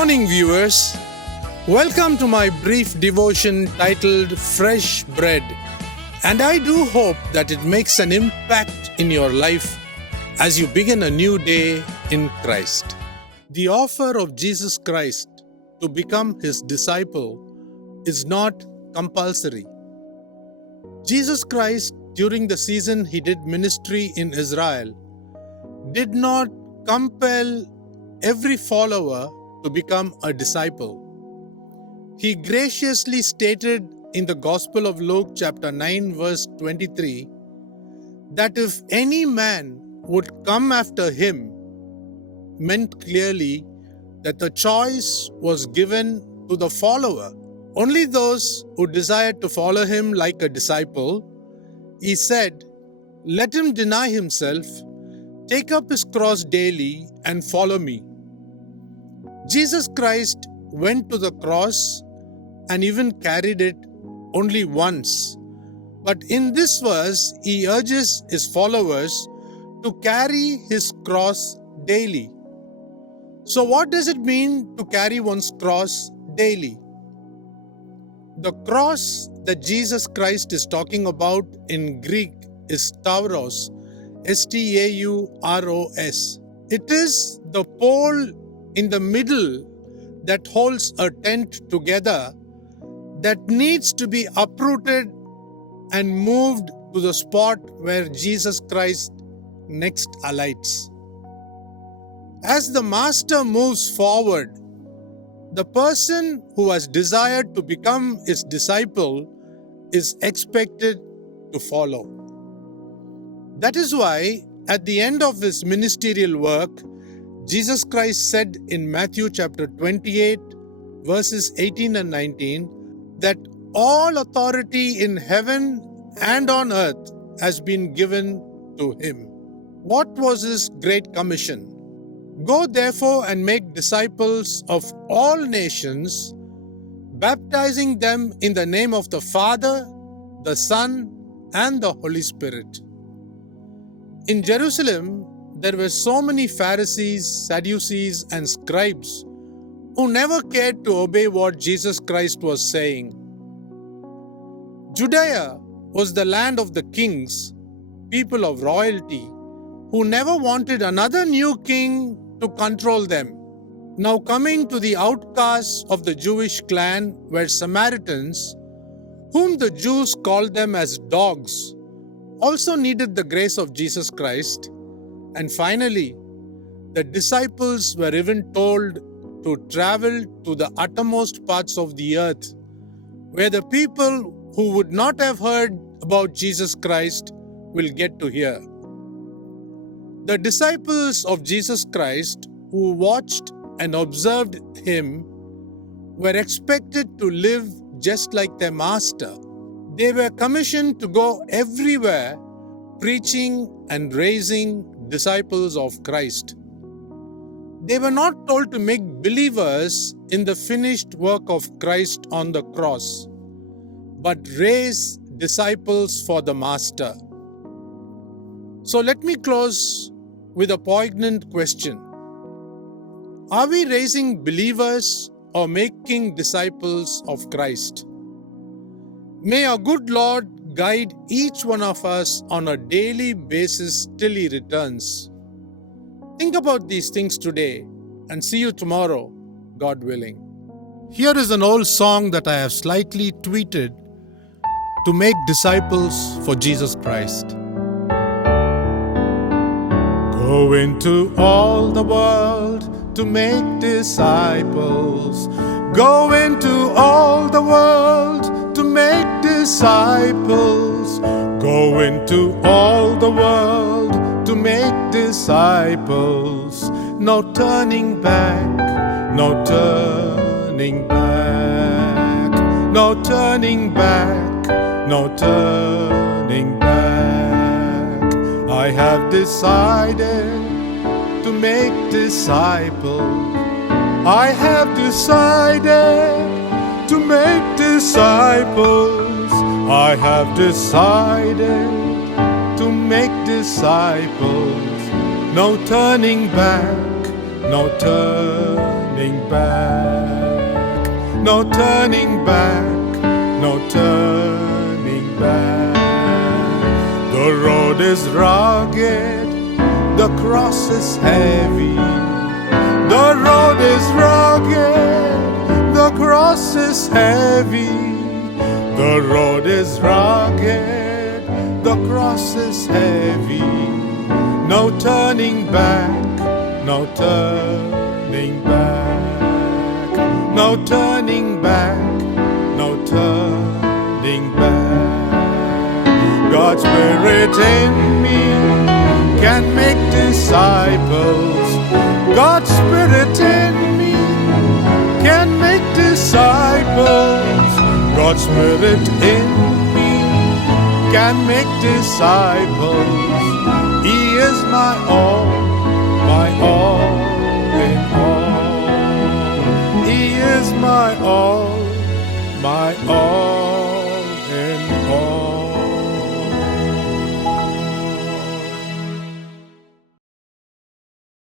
morning, viewers. Welcome to my brief devotion titled Freshbread. And I do hope that it makes an impact in your life as you begin a new day in Christ. The offer of Jesus Christ to become his disciple is not compulsory. Jesus Christ, during the season he did ministry in Israel, did not compel every follower to become a disciple. He graciously stated in the Gospel of Luke chapter 9 verse 23 that if any man would come after him, meant clearly that the choice was given to the follower. Only those who desired to follow him like a disciple, he said, let him deny himself, take up his cross daily and follow me. Jesus Christ went to the cross and even carried it only once. But in this verse, he urges his followers to carry his cross daily. So what does it mean to carry one's cross daily? The cross that Jesus Christ is talking about in Greek is Tauros, S-T-A-U-R-O-S. It is the pole in the middle that holds a tent together that needs to be uprooted and moved to the spot where Jesus Christ next alights. As the master moves forward, the person who has desired to become his disciple is expected to follow. That is why at the end of his ministerial work, Jesus Christ said in Matthew chapter 28 verses 18 and 19 that all authority in heaven and on earth has been given to him. What was his great commission? Go therefore and make disciples of all nations, baptizing them in the name of the Father, the Son, and the Holy Spirit. In Jerusalem, there were so many Pharisees, Sadducees, and scribes who never cared to obey what Jesus Christ was saying. Judea was the land of the kings, people of royalty, who never wanted another new king to control them. Now coming to the outcasts of the Jewish clan were Samaritans, whom the Jews called them as dogs, also needed the grace of Jesus Christ. And finally, the disciples were even told to travel to the uttermost parts of the earth, where the people who would not have heard about Jesus Christ will get to hear. The disciples of Jesus Christ who watched and observed him were expected to live just like their master. They were commissioned to go everywhere preaching and raising disciples of Christ. They were not told to make believers in the finished work of Christ on the cross, but raise disciples for the Master. So let me close with a poignant question. Are we raising believers or making disciples of Christ? May our good Lord guide each one of us on a daily basis till he returns. Think about these things today and see you tomorrow, God willing. Here is an old song that I have slightly tweaked to make disciples for Jesus Christ. Go into all the world to make disciples. Go into all the world to make disciples. Go into all the world to make disciples. No turning back, no turning back, no turning back, no turning back. I have decided to make disciples. I have decided to make disciples. I have decided to make disciples. No turning back, no turning turning back. No turning back, no turning back. The road is rugged, the cross is heavy. The road is rugged, the cross is heavy. The road is rugged, the cross is heavy. No turning back, no turning back. No turning back, no turning back. God's Spirit in me can make disciples. God's Spirit in me can make disciples. God's Spirit in me can make disciples. He is my all in all. He is my all